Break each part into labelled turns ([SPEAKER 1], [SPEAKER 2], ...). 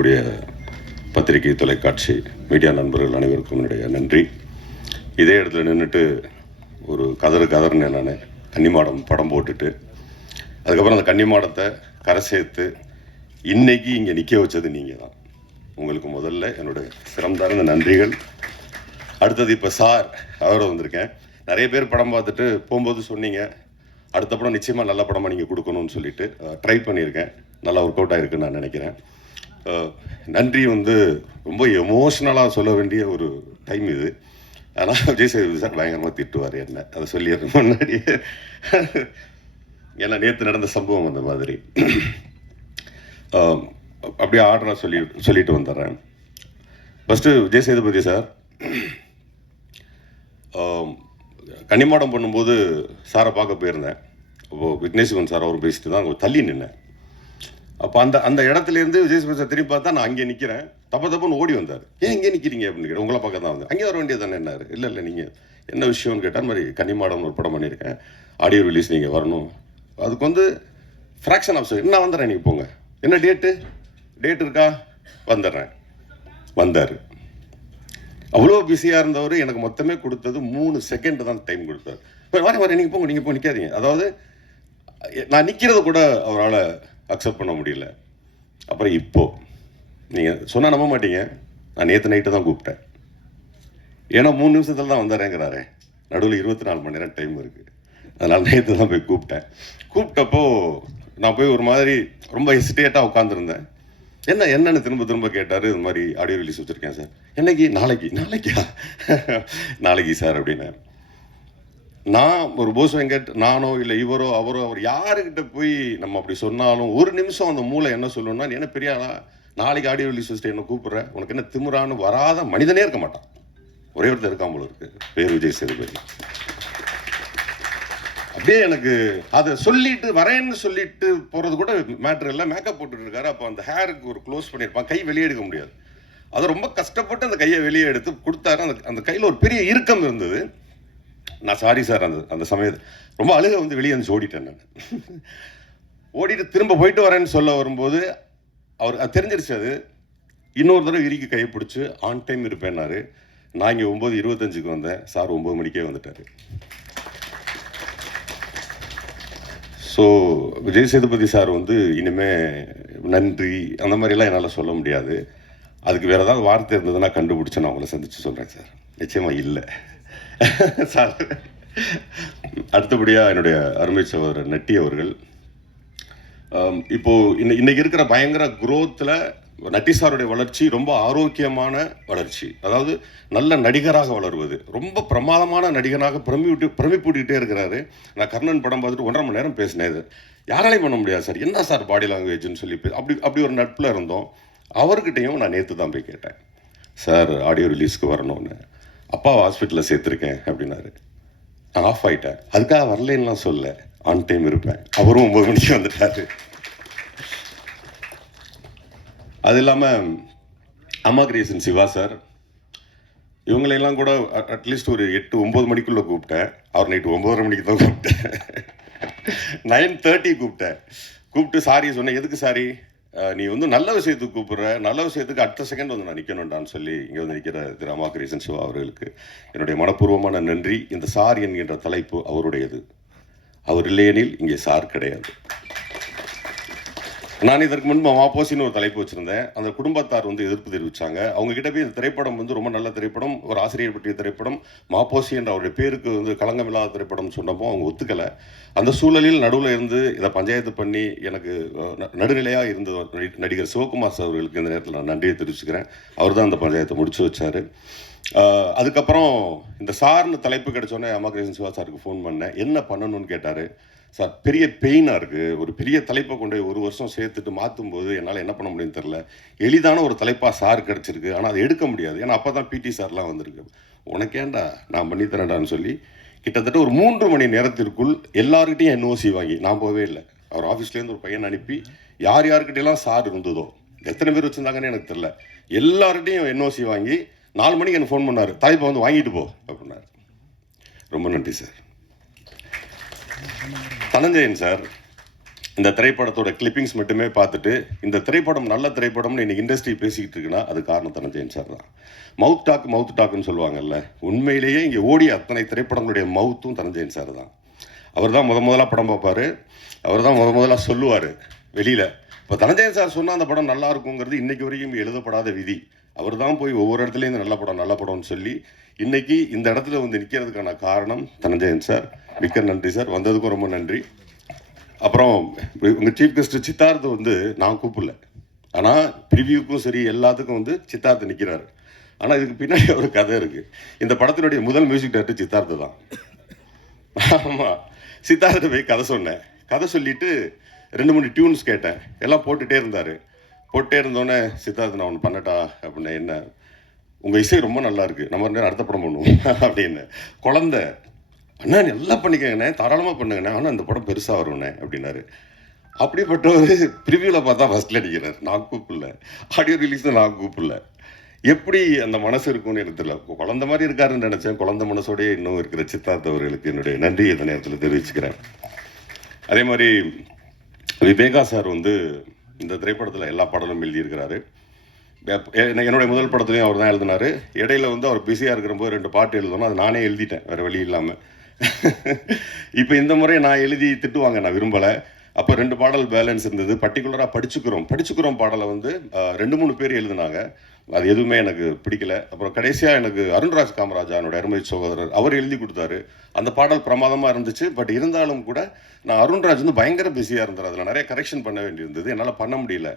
[SPEAKER 1] உடைய பத்திரிகை தொலைக்காட்சி மீடியா நண்பர்கள் அனைவருக்கும் என்னுடைய நன்றி. இதே இடத்துல நின்றுட்டு ஒரு கதறு கதறுன்னு நான் கன்னிமாடம் படம் போட்டுட்டு அதுக்கப்புறம் அந்த கன்னிமாடத்தை கரை சேர்த்து இன்னைக்கு இங்கே நிற்க வச்சது நீங்கள் தான் உங்களுக்கு முதல்ல என்னுடைய சிறந்தார்ந்த நன்றிகள். அடுத்தது இப்போ சார் அவரை வந்திருக்கேன். நிறைய பேர் படம் பார்த்துட்டு போகும்போது சொன்னீங்க அடுத்த படம் நிச்சயமாக நல்ல படமாக நீங்கள் கொடுக்கணும்னு சொல்லிட்டு ட்ரை பண்ணியிருக்கேன். நல்லா ஒர்க் அவுட் ஆகிருக்குன்னு நான் நினைக்கிறேன். நன்றி வந்து ரொம்ப எமோஷ்னலாக சொல்ல வேண்டிய ஒரு டைம் இது. ஆனால் விஜய் சேதுபதி சார் பயங்கரமாக திட்டுவார் என்ன அதை சொல்லிடுறேன் முன்னாடியே ஏன்னா நேற்று நடந்த சம்பவம் அந்த மாதிரி. அப்படியே ஆர்டராக சொல்லி சொல்லிட்டு வந்துடுறேன். ஃபஸ்ட்டு விஜய் சேதுபதி சார் கன்னிமாடம் பண்ணும்போது சாரை பார்க்க போயிருந்தேன். அப்போது விக்னேஸ்வரன் சார் அவர் பேசிட்டு தான் அங்கே தள்ளி நின்னேன். அப்போ அந்த அந்த இடத்துலேருந்து விஜய் சேதுபதி திரும்பி பார்த்தா நான் அங்கே நிற்கிறேன் தப்ப தப்புன்னு ஓடி வந்தார். ஏன் இங்கே நிற்கிறீங்க அப்படின்னு கேட்டு உங்களை பக்கம் தான் வந்து அங்கே வர வேண்டியது தானே என்னாரு? இல்லை இல்லை நீங்கள் என்ன விஷயம்னு கேட்டால் மாதிரி கன்னிமாடம் ஒரு படம் பண்ணியிருக்கேன். ஆடியோ ரிலீஸ் நீங்கள் வரணும். அதுக்கு வந்து ஃப்ராக்ஷன் ஆஃப் செகண்ட் நான் வந்துடுறேன் நீங்கள் போங்க. என்ன டேட்டு டேட் இருக்கா? வந்துடுறேன். வந்தார். அவ்வளோ பிஸியாக இருந்தவர் எனக்கு மொத்தமே கொடுத்தது மூணு செகண்ட் தான் டைம் கொடுத்தாரு. வரேன் வரேன் நீங்கள் போங்க நீங்கள் போய் நிற்காதீங்க அதாவது நான் நிற்கிறத கூட அவரால் அக்செப்ட் பண்ண முடியல. அப்புறம் இப்போ நீங்கள் சொன்னால் நம்ப மாட்டீங்க. நான் நேற்று நைட்டு தான் கூப்பிட்டேன். ஏன்னா மூணு நிமிஷத்தில் தான் வந்தாரேங்கிறாரே நடுவில் இருபத்தி நாலு மணி நேரம் டைம் இருக்குது அதனால் நேற்று தான் போய் கூப்பிட்டேன். கூப்பிட்டப்போ நான் போய் ஒரு மாதிரி ரொம்ப ஹெசிடேட்டாக உட்காந்துருந்தேன் என்ன என்னன்னு திரும்ப திரும்ப கேட்டார். இது மாதிரி ஆடியோ ரிலீஸ் வச்சுருக்கேன் சார். என்னைக்கு? நாளைக்கு. நாளைக்கா? நாளைக்கு சார் அப்படின்னு நான் ஒரு போஸ் வெங்கட் நானோ இல்லை இவரோ அவரோ அவர் யாருக்கிட்ட போய் நம்ம அப்படி சொன்னாலும் ஒரு நிமிஷம் அந்த மூளை என்ன சொல்லணும்னா என்ன பெரிய? நாளைக்கு ஆடியோ ரிலீஸ் வச்சுட்டு என்ன கூப்பிட்றேன்? உனக்கு என்ன திமுறான்னு வராத மனிதனே இருக்க மாட்டான். ஒரே ஒருத்தர் இருக்கான் போல இருக்கு. பேர் விஜய் சேதுபதி. அப்படியே எனக்கு அதை சொல்லிட்டு வரேன்னு சொல்லிட்டு போகிறது கூட மேட்ரு இல்லை. மேக்கப் போட்டுட்டு இருக்காரு. அப்போ அந்த ஹேருக்கு ஒரு க்ளோஸ் பண்ணியிருப்பான். கை வெளியே எடுக்க முடியாது. அது ரொம்ப கஷ்டப்பட்டு அந்த கையை வெளியே எடுத்து கொடுத்தாரு. அந்த அந்த கையில் ஒரு பெரிய இறுக்கம் இருந்தது. நான் சாரி சார் அந்த அந்த சமயத்தில் ரொம்ப அழுக வந்து வெளியே வந்து ஓடிட்டேன் நான். ஓடிட்டு திரும்ப போயிட்டு வரேன்னு சொல்ல வரும்போது அவர் அது தெரிஞ்சிருச்சு அது. இன்னொரு தடவை இறுக்கி கையை பிடிச்சி ஆன் டைம் இருப்பேன்னாரு. நான் இங்கே ஒம்பது இருபத்தஞ்சுக்கு வந்தேன். சார் ஒம்பது மணிக்கே வந்துட்டார். ஸோ விஜய் சேதுபதி சார் வந்து இனிமே நன்றி அந்த மாதிரிலாம் என்னால் சொல்ல முடியாது. அதுக்கு வேறு ஏதாவது வார்த்தை இருந்ததுன்னா கண்டுபிடிச்சு நான் உங்களை சந்திச்சு சொல்கிறேன் சார் நிச்சயமாக இல்லை. சார். அடுத்தபடியாக என்னுடைய அருமை சகோதரர் நட்டி அவர்கள். இப்போது இன்ன இன்றைக்கி இருக்கிற பயங்கர குரோத்தில் நட்டி சாருடைய வளர்ச்சி ரொம்ப ஆரோக்கியமான வளர்ச்சி. அதாவது நல்ல நடிகராக வளருவது. ரொம்ப பிரமாதமான நடிகனாக பிரமிவிட்டு பிரமிப்பூட்டிகிட்டே இருக்கிறாரு. நான் கர்ணன் படம் பார்த்துட்டு ஒன்றரை மணி நேரம் பேசினேன் இது. யாராலையும் பண்ண முடியாது சார். என்ன சார் பாடி லாங்குவேஜ்னு சொல்லி அப்படி அப்படி ஒரு நட்பில் இருந்தோம். அவர்கிட்டையும் நான் நேற்று தான் போய் கேட்டேன். சார் ஆடியோ ரிலீஸ்க்கு வரணும்னு. அப்பாவை ஹாஸ்பிட்டலில் சேர்த்துருக்கேன் அப்படின்னாரு. நான் ஆஃப் ஆகிட்டேன் அதுக்காக வரலைன்னுலாம் சொல்ல. ஆன் டைம் இருப்பேன். அவரும் ஒம்பது மணிக்கு வந்துட்டாரு. அது இல்லாமல் அம்மா கிரியேசன் சிவா சார் இவங்களையெல்லாம் கூட அட்லீஸ்ட் ஒரு எட்டு ஒம்பது மணிக்குள்ளே கூப்பிட்டேன். அவர் நைட்டு ஒம்பதரை மணிக்கு தான் கூப்பிட்டேன். நைன் தேர்ட்டி கூப்பிட்டேன். கூப்பிட்டு சாரி சொன்னேன். எதுக்கு சாரி? நீ வந்து நல்ல விஷயத்துக்கு கூப்பிடுற நல்ல விஷயத்துக்கு அடுத்த செகண்ட் வந்து நான் நிற்கணும்டான்னு சொல்லி இங்கே வந்து நிற்கிற திரு அம்மா கிரீசன் சிவா அவர்களுக்கு என்னுடைய மனப்பூர்வமான நன்றி. இந்த சார் என்கின்ற தலைப்பு அவருடையது. அவர் இல்லையெனில் இங்கே சார் கிடையாது. நான் இதற்கு முன்பு மாப்போசின்னு ஒரு தலைப்பு வச்சிருந்தேன். அந்த குடும்பத்தார் வந்து எதிர்ப்பு தெரிவிச்சாங்க. அவங்க கிட்ட போய் இந்த திரைப்படம் வந்து ரொம்ப நல்ல திரைப்படம் ஒரு ஆசிரியர் பற்றிய திரைப்படம் மாப்போசி என்ற அவருடைய பேருக்கு வந்து களங்கமில்லாத திரைப்படம் சொன்னப்போ அவங்க ஒத்துக்கலை. அந்த சூழலில் நடுவில் இருந்து இதை பஞ்சாயத்து பண்ணி எனக்கு நடுநிலையாக இருந்த நடிகர் சிவகுமார் சார் அவர்களுக்கு இந்த நேரத்தில் நான் நன்றியை தெரிவிச்சுக்கிறேன். அவர் தான் அந்த பஞ்சாயத்தை முடிச்சு வச்சார். அதுக்கப்புறம் இந்த சார்னு தலைப்பு கிடைச்சோன்னே அம்மா கிருஷ்ணன் சிவா சாருக்கு ஃபோன் பண்ணேன். என்ன பண்ணணும்னு கேட்டார். சார் பெரிய பெயினாக இருக்குது ஒரு பெரிய தலைப்பை கொண்டு போய் ஒரு வருஷம் சேர்த்துட்டு மாற்றும் போது என்னால் என்ன பண்ண முடியும்னு தெரில எளிதான ஒரு தலைப்பாக சார் கிடச்சிருக்கு. ஆனால் அதை எடுக்க முடியாது. ஏன்னா அப்போ தான் பிடி சார்லாம் வந்திருக்கு. உனக்கேண்டா நான் பண்ணித்தரேன்டான்னு சொல்லி கிட்டத்தட்ட ஒரு மூன்று மணி நேரத்திற்குள் எல்லாருக்கிட்டையும் என்ஓசி வாங்கி நான் போகவே இல்லை. அவர் ஆஃபீஸ்லேருந்து ஒரு பையன் அனுப்பி யார் யார்கிட்டயெல்லாம் சார் இருந்ததோ எத்தனை பேர் வச்சுருந்தாங்கன்னு எனக்கு தெரில எல்லார்கிட்டையும் என்ஓசி வாங்கி நாலு மணிக்கு எனக்கு ஃபோன் பண்ணார். தலைப்பை வந்து வாங்கிட்டு போ அப்படின்னாரு. ரொம்ப நன்றி சார் தனஞ்சயன் சார் இந்த திரைப்படத்தோட கிளிப்பிங்ஸ் மட்டுமே பார்த்துட்டு இந்த திரைப்படம் நல்ல திரைப்படம்னு இன்னைக்கு இண்டஸ்ட்ரி பேசிக்கிட்டு இருக்குன்னா அது காரணம் தனஞ்சயன் சார் தான். மவுத் டாக் மவுத் டாக்னு சொல்லுவாங்கல்ல உண்மையிலேயே இங்கே ஓடிய அத்தனை திரைப்படங்களுடைய மவுத்தும் தனஞ்சயன் சார் தான். அவர் தான் முத முதலாக படம் பார்ப்பார் அவர் தான் முத முதலாக சொல்லுவார் வெளியில். இப்போ தனஞ்சயன் சார் சொன்னால் அந்த படம் நல்லா இருக்குங்கிறது இன்னைக்கு வரைக்கும் எழுதப்படாத விதி. அவர் தான் போய் ஒவ்வொரு இடத்துலையும் இந்த நல்ல படம் நல்ல படம்னு சொல்லி இன்னைக்கு இந்த இடத்துல வந்து நிற்கிறதுக்கான காரணம் தனஞ்சயன் சார். மிக்க நன்றி சார். வந்ததுக்கும் ரொம்ப நன்றி. அப்புறம் உங்கள் சீஃப் கெஸ்ட் சித்தார்த்து வந்து நான் கூப்பிடல. ஆனால் ப்ரிவியூக்கும் சரி எல்லாத்துக்கும் வந்து சித்தார்த்து நிற்கிறாரு ஆனால் இதுக்கு பின்னாடி ஒரு கதை இருக்குது இந்த படத்தினுடைய முதல் மியூசிக் டேரக்டர் சித்தார்த்து தான். ஆமாம் சித்தார்த்த போய் கதை சொன்னேன். கதை சொல்லிட்டு ரெண்டு மூணு டியூன்ஸ் கேட்டேன். எல்லாம் போட்டுகிட்டே இருந்தார். போட்டே இருந்தோடனே சித்தார்த் நான் ஒன்று பண்ணட்டா? அப்படின்னு என்ன உங்கள் இசை ரொம்ப நல்லா இருக்குது நம்ம ரெண்டு அடுத்த படம் பண்ணுவோம். அப்படின்னு. குழந்த அண்ணா நல்லா பண்ணிக்கங்கண்ணே. தாராளமாக பண்ணுங்கண்ணே. ஆனால் அந்த படம் பெருசாக வரும்ண்ணே. அப்படின்னாரு. அப்படிப்பட்டவர் ப்ரிவியூவில் பார்த்தா ஃபஸ்ட்டில் அடிக்கிறார். நான் கூப்பிடல. ஆடியோ ரிலீஸில் நான் கூப்பிடல. எப்படி அந்த மனசு இருக்கும்னு எனக்கு தெரியல. குழந்த மாதிரி இருக்காருன்னு நினச்சேன். குழந்த மனசோடய இன்னும் இருக்கிற சித்தார்த் அவர்களுக்கு என்னுடைய நன்றி இந்த நேரத்தில் தெரிவிச்சுக்கிறேன். அதே மாதிரி விவேகா சார் வந்து இந்த திரைப்படத்தில் எல்லா பாடலும் எழுதியிருக்கிறாரு. என்னுடைய முதல் படத்துலையும் அவர் தான் எழுதினாரு. இடையில வந்து அவர் பிஸியாக இருக்கிறபோது ரெண்டு பாட்டு எழுதணும் அது நானே எழுதிட்டேன். வேறு வழி இல்லாமல் இப்போ இந்த முறை நான் எழுதி திட்டுவாங்க நான் விரும்பலை. அப்போ ரெண்டு பாடல் பேலன்ஸ் இருந்தது. பர்டிகுலராக படிச்சுக்கிறோம். படிச்சுக்கிறோம் பாடலை வந்து ரெண்டு மூணு பேர் எழுதினாங்க. அது எதுவுமே எனக்கு பிடிக்கல. அப்புறம் கடைசியாக எனக்கு அருண்ராஜ் காமராஜானோட அருமை சகோதரர் அவர் எழுதி கொடுத்தாரு. அந்த பாடல் பிரமாதமாக இருந்துச்சு. பட் இருந்தாலும் கூட நான் அருண்ராஜ் வந்து பயங்கர பிஸியாக இருந்தார். அதில் நிறைய கரெக்ஷன் பண்ண வேண்டியிருந்தது. என்னால் பண்ண முடியல.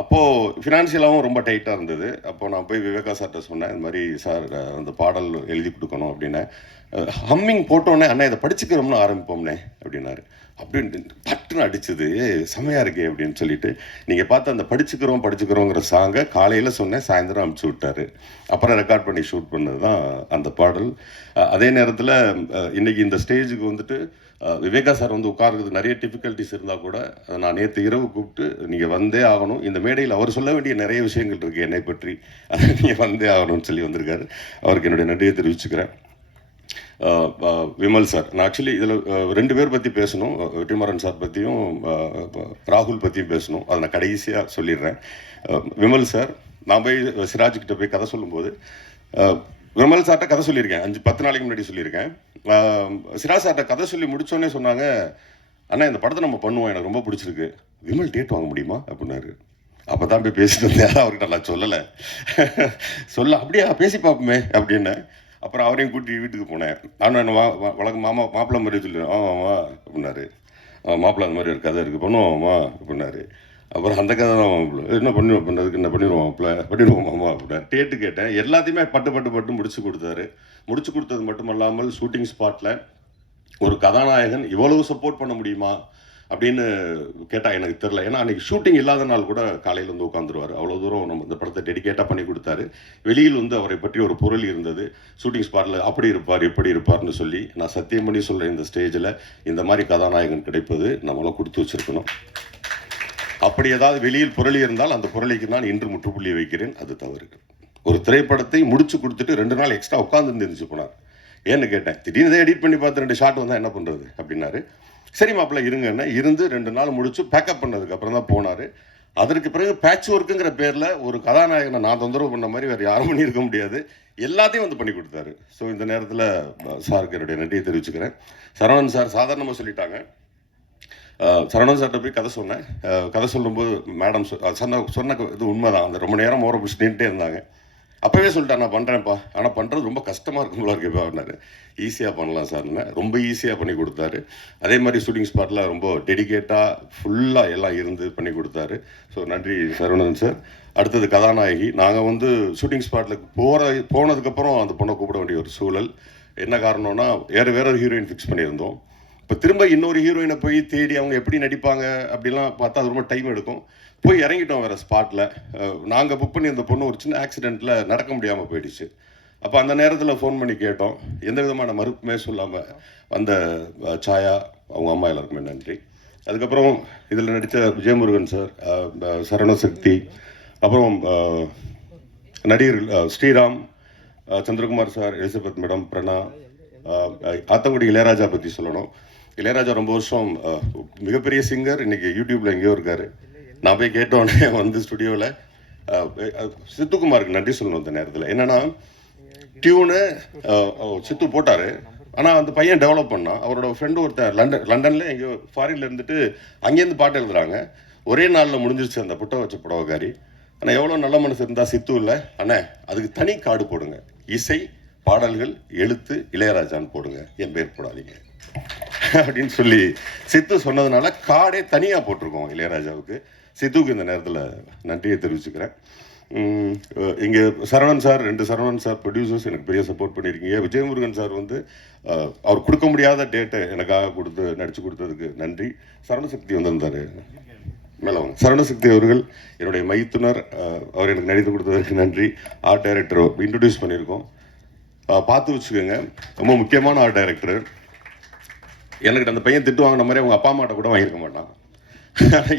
[SPEAKER 1] அப்போது ஃபினான்ஷியலாகவும் ரொம்ப டைட்டாக இருந்தது. அப்போது நான் போய் விவேகா சார்கிட்ட சொன்னேன் இந்த மாதிரி சார் அந்த பாடல் எழுதி கொடுக்கணும் அப்படின்னு. ஹம்மிங் போட்டோன்னே அண்ணா இதை படிச்சுக்கிறோம்னு ஆரம்பிப்போம்னே அப்படின்னாரு. அப்படின்ட்டு பட்டுன்னு அடிச்சது செமையாக இருக்கே அப்படின்னு சொல்லிட்டு நீங்கள் பார்த்து அந்த படிச்சுக்கிறோம் படிச்சுக்கிறோங்கிற சாங்கை காலையில் சொன்னேன் சாயந்தரம் அமுச்சு விட்டாரு. அப்புறம் ரெக்கார்ட் பண்ணி ஷூட் பண்ணது தான் அந்த பாடல். அதே நேரத்தில் இன்றைக்கி இந்த ஸ்டேஜுக்கு வந்துட்டு விவேகா சார் வந்து உட்கார்றதுக்கு நிறைய டிஃபிகல்ட்டிஸ் இருந்தால் கூட அதை நான் நேற்று இரவு கூப்பிட்டு நீங்கள் வந்தே ஆகணும். இந்த மேடையில் அவர் சொல்ல வேண்டிய நிறைய விஷயங்கள் இருக்குது என்னை பற்றி. அதை நீங்கள் வந்தே ஆகணும்னு சொல்லி வந்திருக்காரு. அவருக்கு என்னுடைய நன்றியை தெரிவிச்சுக்கிறேன். விமல் சார் நான் ஆக்சுவலி இதில் ரெண்டு பேர் பற்றி பேசணும். வெற்றிமாறன் சார் பற்றியும் ராகுல் பற்றியும் பேசணும். அதை நான் கடைசியாக சொல்லிடுறேன். விமல் சார் நான் போய் சிராஜ்கிட்ட போய் கதை சொல்லும்போது விமல் சார்கிட்ட கதை சொல்லியிருக்கேன். அஞ்சு பத்து நாளைக்கு முன்னாடி சொல்லியிருக்கேன். அஹ் சிராஜ் சார்கிட்ட கதை சொல்லி முடிச்சோடனே சொன்னாங்க அண்ணா இந்த படத்தை நம்ம பண்ணுவோம். எனக்கு ரொம்ப பிடிச்சிருக்கு. விமல் டேட் வாங்க முடியுமா? அப்படின்னாரு. அப்போ தான் போய் பேசிட்டு வந்தேன். அவர்கிட்ட நான் சொல்லலை. சொல்ல அப்படியா பேசி பார்ப்போமே அப்படின்னு. அப்புறம் அவரையும் கூட்டி வீட்டுக்கு போனேன். நானும் என்ன வா- வா- வழக்கம் மாமா மாப்பிள்ளை மாதிரி சொல்லி ஆ ஆமா அப்படின்னாரு. மாப்பிள்ளை அந்த மாதிரி ஒரு கதை இருக்குது பண்ணுவோமா அப்படின்னாரு. அப்புறம் அந்த கதை தான் மாப்பிள்ள என்ன பண்ணிடுவோம் பண்ணதுக்கு என்ன பண்ணிடுவோம் மாப்பிள்ள பண்ணிடுவோம் மாமா அப்படின்னாரு டேட்டு கேட்டேன். எல்லாத்தையுமே பட்டு பட்டு பட்டு முடிச்சு கொடுத்தாரு. முடிச்சு கொடுத்தது மட்டும் இல்லாமல் ஷூட்டிங் ஸ்பாட்டில் ஒரு கதாநாயகன் இவ்வளவு சப்போர்ட் பண்ண முடியுமா அப்படின்னு கேட்டால் எனக்கு தெரில ஏன்னா அன்றைக்கி ஷூட்டிங் இல்லாத நாள் கூட காலையில் வந்து உட்காந்துருவார் அவ்வளோ தூரம் நம்ம இந்த படத்தை டெடிகேட்டாக பண்ணி கொடுத்தாரு. வெளியில் வந்து அவரை பற்றி ஒரு பொருள் இருந்தது. ஷூட்டிங் ஸ்பாட்டில் அப்படி இருப்பார் இப்படி இருப்பார்னு சொல்லி நான் சத்தியம் பண்ணி சொல்கிறேன் இந்த ஸ்டேஜில் இந்த மாதிரி கதாநாயகன் கிடைப்பது நம்மளாம் கொடுத்து வச்சிருக்கணும். அப்படி ஏதாவது வெளியில் புரளி இருந்தால் அந்த புரளிக்கு நான் இன்று முற்றுப்புள்ளி வைக்கிறேன். அது தவறு. ஒரு திரைப்படத்தை முடிச்சு கொடுத்துட்டு ரெண்டு நாள் எக்ஸ்ட்ரா உட்காந்து இருந்துச்சு போனார். ஏன்னு கேட்டேன். திடீர்னு எடிட் பண்ணி பார்த்து ரெண்டு ஷாட் வந்தால் என்ன பண்ணுறது அப்படின்னாரு. சரி மாப்பிள்ள இருங்கன்னு இருந்து ரெண்டு நாள் முடிச்சு பேக்கப் பண்ணதுக்கு அப்புறம் தான் போனார். அதற்கு பிறகு பேட்ச் ஒர்க்குங்கிற பேரில் ஒரு கதாநாயகனை நான் தொந்தரவு பண்ண மாதிரி வேறு யாரும் பண்ணியிருக்க முடியாது. எல்லாத்தையும் வந்து பண்ணி கொடுத்தாரு. ஸோ இந்த நேரத்தில் சாருக்கு என்னுடைய நன்றியை தெரிவிச்சுக்கிறேன். சரவணன் சார் சாதாரணமாக சொல்லிட்டாங்க. சரவணன் சார்கிட்ட போய் கதை சொன்னேன். கதை சொல்லும்போது மேடம் சொ- சொன்ன சொன்ன இது உண்மைதான். அந்த ரொம்ப நேரம் ஓர பிடிச்சி நின்றுட்டே இருந்தாங்க. அப்போவே சொல்லிட்டேன் நான் பண்ணுறேன்ப்பா ஆனால் பண்ணுறது ரொம்ப கஷ்டமாக இருக்கும் போல இருக்குப்பா அப்படின்னாரு. ஈஸியாக பண்ணலாம் சார்னு ரொம்ப ஈஸியாக பண்ணி கொடுத்தாரு. அதே மாதிரி ஷூட்டிங் ஸ்பாட்டில் ரொம்ப டெடிகேட்டாக ஃபுல்லாக எல்லாம் இருந்து பண்ணி கொடுத்தாரு. ஸோ நன்றி சரவணன் சார். அடுத்தது கதாநாயகி. நாங்கள் வந்து ஷூட்டிங் ஸ்பாட்டில் போகிற போனதுக்கப்புறம் அந்த பொண்ணை கூப்பிட வேண்டிய ஒரு சூழல். என்ன காரணம்னா வேறு வேற ஒரு ஹீரோயின் ஃபிக்ஸ் பண்ணியிருந்தோம். இப்போ திரும்ப இன்னொரு ஹீரோயினை போய் தேடி அவங்க எப்படி நடிப்பாங்க அப்படிலாம் பார்த்தா அது ரொம்ப டைம் எடுக்கும். போய் இறங்கிட்டோம் வேறு ஸ்பாட்டில் நாங்கள் புக் பண்ணி அந்த பொண்ணு ஒரு சின்ன ஆக்சிடெண்ட்டில் நடக்க முடியாமல் போயிடுச்சு. அப்போ அந்த நேரத்தில் ஃபோன் பண்ணி கேட்டோம். எந்த விதமான மறுப்புமே சொல்லாமல் வந்த சாயா அவங்க அம்மா எல்லாருக்குமே நன்றி. அதுக்கப்புறம் இதில் நடித்த விஜயமுருகன் சார் சரணசக்தி. அப்புறம் நடிகர் Sriram Chandrakumar sir Elizabeth madam பிரணா Athangudi Ilaiyaraaja பற்றி சொல்லணும். இளையராஜா ரொம்ப வருஷம் மிகப்பெரிய சிங்கர் இன்னைக்கு யூடியூப்ல எங்கேயோ இருக்காரு. நான் போய் கேட்டோடனே வந்து ஸ்டுடியோவில் சித்துக்குமாருக்கு நன்றி சொல்லணும் இந்த நேரத்தில். என்னன்னா டியூனு சித்து போட்டார். ஆனால் அந்த பையன் டெவலப் பண்ணான் அவரோட ஃப்ரெண்டு ஒருத்தர் லண்டன் லண்டனில் எங்கேயோ ஃபாரின்ல இருந்துட்டு அங்கேருந்து பாட்டு எழுதுறாங்க. ஒரே நாளில் முடிஞ்சிருச்சு அந்த புட்டை வச்ச புடவைக்காரி. ஆனால் எவ்வளோ நல்ல மனசு இருந்தால் சித்து இல்லை. அண்ணே அதுக்கு தனி காடு போடுங்க. இசை பாடல்கள் எழுத்து இளையராஜான்னு போடுங்க. என் பேர் போடாதீங்க. அப்படின்னு சொல்லி சித்து சொன்னதுனால காடே தனியாக போட்டிருக்கோம் இளையராஜாவுக்கு. சித்துவுக்கு இந்த நேரத்தில் நன்றியை தெரிவிச்சுக்கிறேன். இங்கே சரவணன் சார் ரெண்டு சரவணன் சார் ப்ரொடியூசர்ஸ் எனக்கு பெரிய சப்போர்ட் பண்ணியிருக்கீங்க. விஜயமுருகன் சார் வந்து அவர் கொடுக்க முடியாத டேட்டை எனக்காக கொடுத்து நடித்து கொடுத்ததுக்கு நன்றி. சரணசக்தி வந்திருந்தார். மேலே வாங்க. சரணசக்தி அவர்கள் என்னுடைய மைத்துனர். அவர் எனக்கு நடித்து கொடுத்ததற்கு நன்றி. ஆர்ட் டைரக்டர் இன்ட்ரடியூஸ் பண்ணியிருக்கோம். பார்த்து வச்சுக்கோங்க. ரொம்ப முக்கியமான ஆர்ட் டைரக்டர் எனக்கு அந்த பையன் திட்டு வாங்கின மாதிரி அவங்க அப்பா அம்மாட்ட கூட வாங்கியிருக்க மாட்டான்.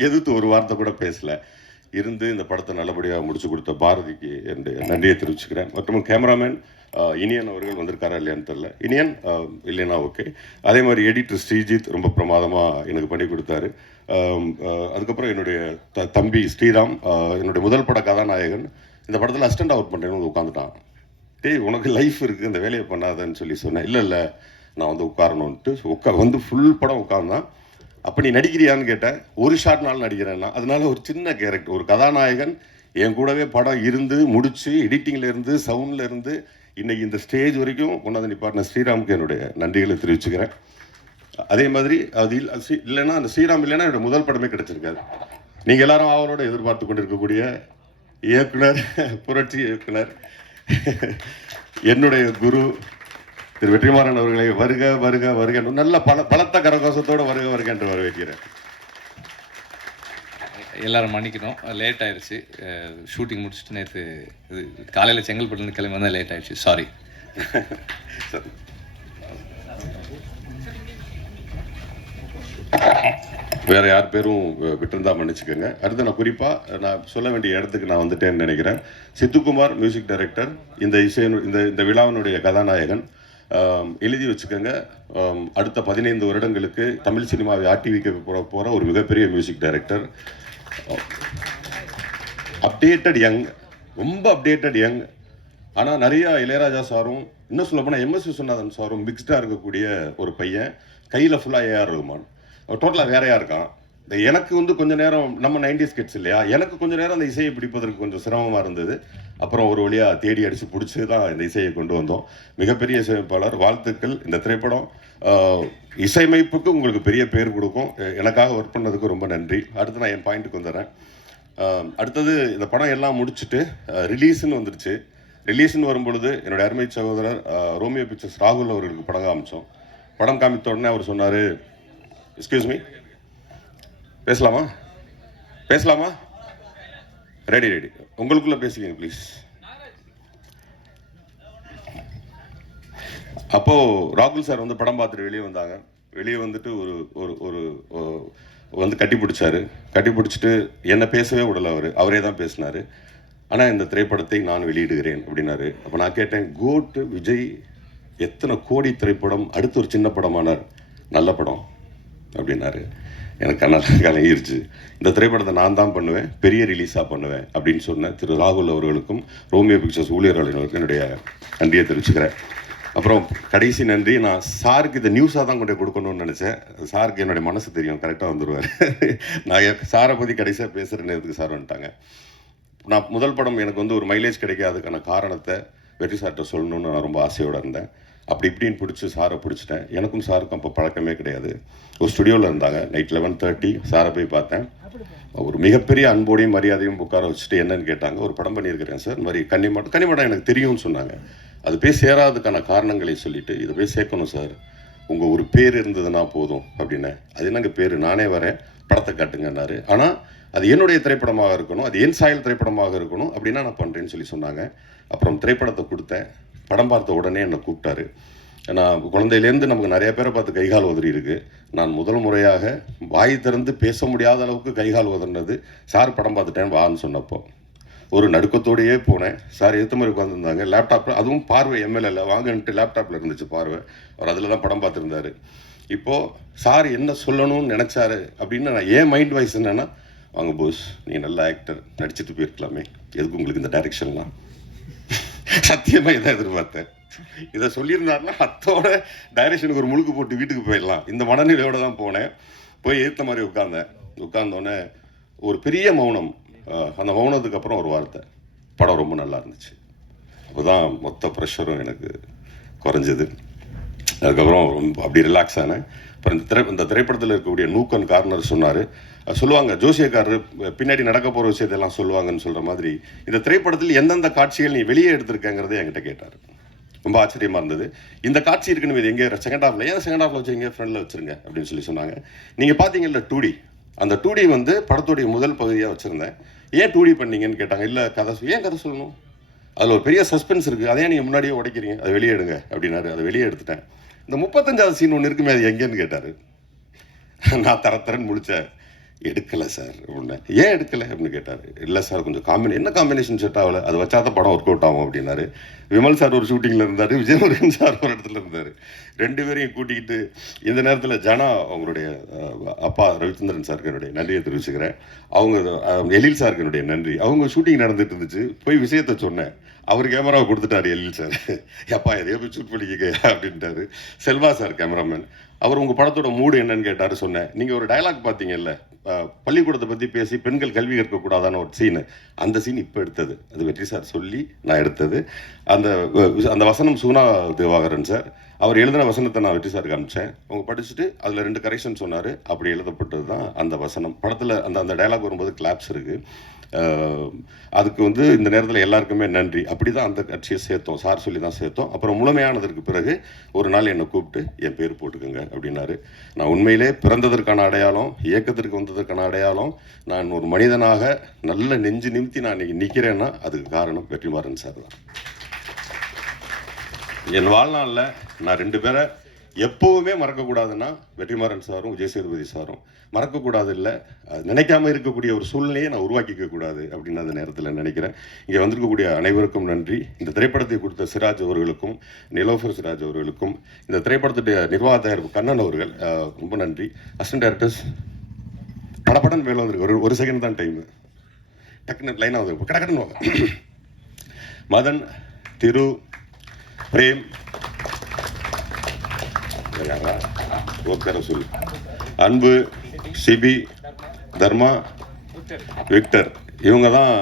[SPEAKER 1] எதிர்த்து ஒரு வார்த்தை கூட பேசல. இருந்து இந்த படத்தை நல்லபடியாக முடிச்சு கொடுத்த பாரதிக்கு என் நன்றியை தெரிவிச்சுக்கிறேன். மற்றும் கேமராமேன் இனியன் அவர்கள் வந்திருக்காரா இல்லையான்னு தெரில இனியன் இல்லைன்னா ஓகே. அதே மாதிரி எடிட்டர் ஸ்ரீஜித் ரொம்ப பிரமாதமாக எனக்கு பண்ணி கொடுத்தாரு. அதுக்கப்புறம் என்னுடைய த தம்பி ஸ்ரீராம் என்னுடைய முதல் பட கதாநாயகன். இந்த படத்தில் அசிஸ்டன்ட் அவுட் பண்ணுறேன்னு உட்காந்துட்டான் டேய் உனக்கு லைஃப் இருக்குது இந்த வேலையை பண்ணாதன்னு சொல்லி சொன்னேன். இல்லை இல்லை. நான் வந்து உட்காரணுன்ட்டு உட்கா வந்து ஃபுல் படம் உட்கார்ந்தான். அப்போ நீ நடிக்கிறியான்னு கேட்டேன். ஒரு ஷாட்னாலும் நடிக்கிறேன்னா அதனால ஒரு சின்ன கேரக்டர் ஒரு கதாநாயகன் என் கூடவே படம் இருந்து முடித்து எடிட்டிங்லேருந்து இருந்து சவுண்ட்ல இருந்து இன்னைக்கு இந்த ஸ்டேஜ் வரைக்கும் கொண்டாந்து நிப்பாட்டின ஸ்ரீராமுக்கு என்னுடைய நன்றிகளை தெரிவிச்சுக்கிறேன். அதே மாதிரி அது அது இல்லைன்னா அந்த ஸ்ரீராம் இல்லைன்னா என்னோட முதல் படமே கிடைச்சிருக்காது. நீங்கள் எல்லாரும் அவரோட எதிர்பார்த்து கொண்டிருக்கக்கூடிய இயக்குனர் புரட்சி இயக்குனர் என்னுடைய குரு திரு வெற்றிமாறன் அவர்களை வருக வருக வருக என்று நல்ல பல பலத்த கரகோஷத்தோட வருக வருக என்று வரவேற்கிறேன்.
[SPEAKER 2] எல்லாரும் மன்னிக்கணும். லேட் ஆயிடுச்சு ஷூட்டிங் முடிச்சுட்டு நேற்று இது காலையில் செங்கல்பட்டுலேருந்து கிளம்பி வந்தால் லேட் ஆயிடுச்சு சாரி.
[SPEAKER 1] வேற யார் பேரும் விட்டிருந்தா மன்னிச்சுக்கோங்க. அடுத்து நான் குறிப்பா நான் சொல்ல வேண்டிய இடத்துக்கு நான் வந்துட்டேன்னு நினைக்கிறேன். சித்துக்குமார் மியூசிக் டைரக்டர் இந்த இசை இந்த இந்த விழாவினுடைய கதாநாயகன் எழுதி வச்சுக்கோங்க. அடுத்த பதினைந்து வருடங்களுக்கு தமிழ் சினிமாவை ஆட்டி வைக்க போகிற ஒரு மிகப்பெரிய மியூசிக் டைரக்டர் அப்டேட்டட் யங் ரொம்ப அப்டேட்டட் யங் ஆனால் நிறையா இளையராஜா சாரும் இன்னும் சொல்ல போனால் எம்எஸ் விஸ்வநாதன் சாரும் மிக்ஸ்டாக இருக்கக்கூடிய ஒரு பையன். கையில் ஃபுல்லாக ஏஆர் ரகுமான். டோட்டலாக வேறையா இருக்கான்? இந்த எனக்கு வந்து கொஞ்ச நேரம் நம்ம நைன்டிஸ் கிட்ஸ் இல்லையா? எனக்கு கொஞ்ச நேரம் அந்த இசையை பிடிப்பதற்கு கொஞ்சம் சிரமமாக இருந்தது. அப்புறம் ஒரு வழியாக தேடி அடித்து பிடிச்சி தான் இந்த இசையை கொண்டு வந்தோம். மிகப்பெரிய இசையமைப்பாளர் வாழ்த்துக்கள். இந்த திரைப்படம் இசையமைப்புக்கு உங்களுக்கு பெரிய பேர் கொடுக்கும். எனக்காக ஒர்க் பண்ணதுக்கு ரொம்ப நன்றி. அடுத்து நான் என் பாயிண்ட்டுக்கு வந்துடுறேன் அடுத்தது இந்த படம் எல்லாம் முடிச்சுட்டு ரிலீஸ்னு வந்துருச்சு. ரிலீஸ்னு வரும்பொழுது என்னுடைய அருமை சகோதரர் ரோமியோ பிக்சர்ஸ் ராகுல் அவர்களுக்கு படம் காமிச்சோம். படம் காமித்த உடனே அவர் சொன்னார் எக்ஸ்கியூஸ் மீ பேசலாமா? பேசலாமா? ரெடி ரெடி உங்களுக்குள்ள பேசிக்கங்க ப்ளீஸ் அப்போ ராகுல் சார் வந்து படம் பார்த்துட்டு வெளியே வந்தாங்க. வெளியே வந்துட்டு ஒரு ஒரு ஒரு வந்து கட்டி பிடிச்சாரு. கட்டி பிடிச்சிட்டு என்ன பேசவே விடல அவர். அவரே தான் பேசினாரு. ஆனால் இந்த திரைப்படத்தை நான் வெளியிடுகிறேன் அப்படின்னாரு. அப்போ நான் கேட்டேன் கோட் விஜய் எத்தனை கோடி திரைப்படம் அடுத்து ஒரு சின்ன படமானார். நல்ல படம் அப்படின்னாரு. எனக்கு கண்ணால் கலங்கிருச்சு இந்த திரைப்படத்தை நான் தான் பண்ணுவேன் பெரிய ரிலீஸாக பண்ணுவேன் அப்படின்னு சொன்ன திரு ராகுல் அவர்களுக்கும் ரோமியோ பிக்சர்ஸ் ஊழியர்களுக்கும் என்னுடைய நன்றியை தெரிவிச்சுக்கிறேன். அப்புறம் கடைசி நன்றி நான் சாருக்கு இதை நியூஸாக தான் கொண்டு கொடுக்கணும்னு நினச்சேன். சாருக்கு என்னுடைய மனசு தெரியும் கரெக்டாக வந்துடுவார் நான் எ- சாரை பற்றி கடைசியாக பேசுகிற நேரத்துக்கு சார் வந்துட்டாங்க. நான் முதல் படம் எனக்கு வந்து ஒரு மைலேஜ் கிடைக்காததுக்கான காரணத்தை வெற்றி சார்கிட்ட சொல்லணும்னு நான் ரொம்ப ஆசையோடு இருந்தேன். அப்படி இப்படின்னு பிடிச்சி சாரை பிடிச்சிட்டேன். எனக்கும் சாருக்கும் அப்போ பழக்கமே கிடையாது. ஒரு ஸ்டுடியோவில் இருந்தாங்க. நைட் லெவன் தேர்ட்டி சாரை போய் பார்த்தேன். ஒரு மிகப்பெரிய அன்போடையும் மரியாதையும் உட்கார வச்சுட்டு என்னன்னு கேட்டாங்க. ஒரு படம் பண்ணியிருக்கிறேன் சார். இந்த மாதிரி கன்னிமடம் கன்னிமடம் எனக்கு தெரியும்னு சொன்னாங்க. அது போய் சேராதுக்கான காரணங்களை சொல்லிட்டு இதை போய் சேர்க்கணும் சார். உங்கள் ஒரு பேர் இருந்ததுன்னா போதும் அப்படின்னு. அது என்னங்க பேர்? நானே வரேன். படத்தை காட்டுங்கன்னாரு. ஆனால் அது என்னுடைய திரைப்படமாக இருக்கணும். அது என் சாயல் திரைப்படமாக இருக்கணும். அப்படின்னா நான் பண்ணுறேன்னு சொல்லி சொன்னாங்க. அப்புறம் திரைப்படத்தை கொடுத்தேன். படம் பார்த்த உடனே என்னை கூப்பிட்டாரு. நான் குழந்தையிலேருந்து நமக்கு நிறைய பேரை பார்த்து கைகால் உதறி இருக்கு. நான் முதல் முறையாக வாய் திறந்து பேச முடியாத அளவுக்கு கைகால் உதறினது சார் படம் பார்த்துட்டேன் வான்னு சொன்னப்போ. ஒரு நடுக்கத்தோடையே போனேன். சார் எடுத்த மாதிரி உட்காந்துருந்தாங்க லேப்டாப்பில் அதுவும் பார்வை எம்எல்ஏல வாங்கன்ட்டு லேப்டாப்பில் இருந்துச்சு பார்வை. அவர் அதில் தான் படம் பார்த்துருந்தாரு. இப்போது சார் என்ன சொல்லணும்னு நினச்சாரு? அப்படின்னு நான் ஏன் மைண்ட் வாய்ஸ் என்னன்னா வாங்க போஸ் நீ நல்ல ஆக்டர் நடிச்சிட்டு போயிருக்கலாமே. எதுக்கு உங்களுக்கு இந்த டைரெக்ஷன்லாம் சத்தியமா இதை எதிர்பார்த்தேன். இதை சொல்லியிருந்தாருன்னா அத்தோட டைரக்ஷனுக்கு ஒரு முழுக்கு போட்டு வீட்டுக்கு போயிடலாம். இந்த மனநிலையோட தான் போனேன். போய் ஏற்ற மாதிரி உட்கார்ந்தேன். உட்கார்ந்தோடனே ஒரு பெரிய மௌனம். அந்த மௌனத்துக்கு அப்புறம் ஒரு வார்த்தை. படம் ரொம்ப நல்லா இருந்துச்சு. அப்போதான் மொத்த ப்ரெஷரும் எனக்கு குறைஞ்சது. அதுக்கப்புறம் ரொம்ப அப்படி ரிலாக்ஸ் ஆனேன். அப்புறம் இந்த திரை இந்த திரைப்படத்தில் இருக்கக்கூடிய நூக்கன் கார்னர் சொன்னார். சொல்லுவாங்க ஜோசியக்காரர் பின்னாடி நடக்க போகிற விஷயத்தெல்லாம் சொல்லுவாங்கன்னு சொல்கிற மாதிரி இந்த திரைப்படத்தில் எந்தெந்த காட்சிகள் நீ வெளியே எடுத்திருக்கங்கிறத என்கிட்ட கேட்டார். ரொம்ப ஆச்சரியமாக இருந்தது. இந்த காட்சி இருக்குன்னு இது எங்கே செகண்ட் ஹாஃபில் ஏன் செகண்ட் ஹாஃபில் வச்சுருங்க ஃப்ரெண்டில் வச்சுருங்க? அப்படின்னு சொல்லி சொன்னாங்க. நீங்கள் பார்த்தீங்கல்ல டூடி அந்த டூடி வந்து படத்துடைய முதல் பகுதியாக வச்சுருந்தேன். ஏன் டூடி பண்ணீங்கன்னு கேட்டாங்க. இல்லை கதை ஏன் கதை சொல்லணும்? அதில் ஒரு பெரிய சஸ்பென்ஸ் இருக்குது அதையே நீங்கள் முன்னாடியே உடைக்கிறீங்க. அதை வெளியே எடுங்க அப்படின்னாரு. அதை வெளியே எடுத்துட்டேன். இந்த முப்பத்தஞ்சாவது சீன் ஒன்று இருக்குமே அது எங்கேன்னு கேட்டார். நான் தரத்தரன்னு முடித்தேன் முழிச்சேன் எடுக்கலை சார் அப்படின்னேன் ஏன் எடுக்கலை அப்படின்னு கேட்டார். இல்லை சார் கொஞ்சம் காம்பினே என்ன காம்பினேஷன் செட் ஆகல? அது வச்சா தான் படம் ஒர்க் அவுட் ஆகும் அப்படின்னாரு. விமல் சார் ஒரு ஷூட்டிங்கில் இருந்தார் விஜயமுருகன் சார் ஒரு இடத்துல இருந்தார். ரெண்டு பேரையும் கூட்டிக்கிட்டு இந்த நேரத்தில் ஜனா அவங்களுடைய அப்பா ரவிச்சந்திரன் சாருக்கு என்னுடைய நன்றியை தெரிவிச்சுக்கிறேன். அவங்க எழில் சாருக்கு என்னுடைய நன்றி. அவங்க ஷூட்டிங் நடந்துட்டு இருந்துச்சு. போய் விஷயத்த சொன்னேன். அவர் கேமராவை கொடுத்துட்டாரு எழில் சார். எப்பா எதையோ போய் ஷூட் பண்ணிக்க அப்படின்ட்டாரு. Selva sir cameraman. அவர் உங்கள் படத்தோட மூடு என்னன்னு கேட்டார் சொன்னேன் நீங்கள் ஒரு டயலாக் பார்த்தீங்கல்ல பள்ளிக்கூடத்தை பற்றி பேசி பெண்கள் கல்வி கற்கக்கூடாதான ஒரு சீனு அந்த சீன் இப்போ எடுத்தது. அது வெற்றி சார் சொல்லி நான் எடுத்தது. அந்த அந்த வசனம் சுகுணா திவாகரன் சார். அவர் எழுதின வசனத்தை நான் வெற்றி சார் அனுப்பிச்சேன் அவங்க படிச்சுட்டு அதில் ரெண்டு கரெக்ஷன் சொன்னார். அப்படி எழுதப்பட்டது தான் அந்த வசனம். படத்தில் அந்த அந்த டயலாக் வரும்போது கிளாப்ஸ் இருக்குது அதுக்கு வந்து இந்த நேரத்தில் எல்லாருக்குமே நன்றி. அப்படி தான் அந்த கட்சியை சேர்த்தோம். சார் சொல்லி தான் சேர்த்தோம். அப்புறம் முழுமையானதற்கு பிறகு ஒரு நாள் என்னை கூப்பிட்டு என் பேர் போட்டுக்கோங்க அப்படின்னாரு. நான் உண்மையிலே பிறந்ததற்கான அடையாளம் இயக்கத்திற்கு வந்ததற்கான அடையாளம் நான் ஒரு மனிதனாக நல்ல நெஞ்சு நிமித்தி நான் இன்னைக்கு நிற்கிறேன்னா அதுக்கு காரணம் வெற்றிமாறன் சார் தான். என் வாழ்நாளில் நான் ரெண்டு பேரை எப்போவுமே மறக்கக்கூடாதுன்னா வெற்றிமாறன் சாரும் விஜய் சேதுபதி சாரும். மறக்கக்கூடாது இல்லை அது நினைக்காம இருக்கக்கூடிய ஒரு சூழ்நிலையை நான் உருவாக்கிக்க கூடாது அப்படின்னு அந்த நேரத்தில் நினைக்கிறேன். இங்கே வந்திருக்கக்கூடிய அனைவருக்கும் நன்றி. இந்த திரைப்படத்தை கொடுத்த சிராஜ் அவர்களுக்கும் நிலோஃபர் சிராஜ் அவர்களுக்கும் இந்த திரைப்படத்துடைய நிர்வாக தயாரிப்பு கண்ணன் அவர்கள் ரொம்ப நன்றி. அசிஸ்டன்ட் டேரக்டர்ஸ் படப்படன் மேலே வந்திருக்கு. ஒரு ஒரு செகண்ட் தான் டைமு டக்குன்னு லைனாக வந்து கடக்கடன் மதன் திரு பிரேம். யாரா? ஒரு சொல்லு அன்பு சிபி தர்மா விக்டர். இவங்க தான்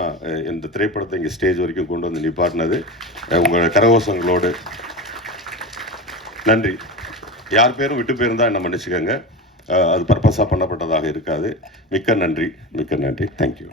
[SPEAKER 1] இந்த திரைப்படத்தை இங்கே ஸ்டேஜ் வரைக்கும் கொண்டு வந்து நிப்பாட்டினது. உங்கள் கரகோஷங்களோடு நன்றி. யார் பேரும் விட்டு போயிருந்தால் என்ன மன்னிச்சுக்கோங்க. அது பர்பஸாக பண்ணப்பட்டதாக இருக்காது. மிக்க நன்றி. மிக்க நன்றி. தேங்க்யூ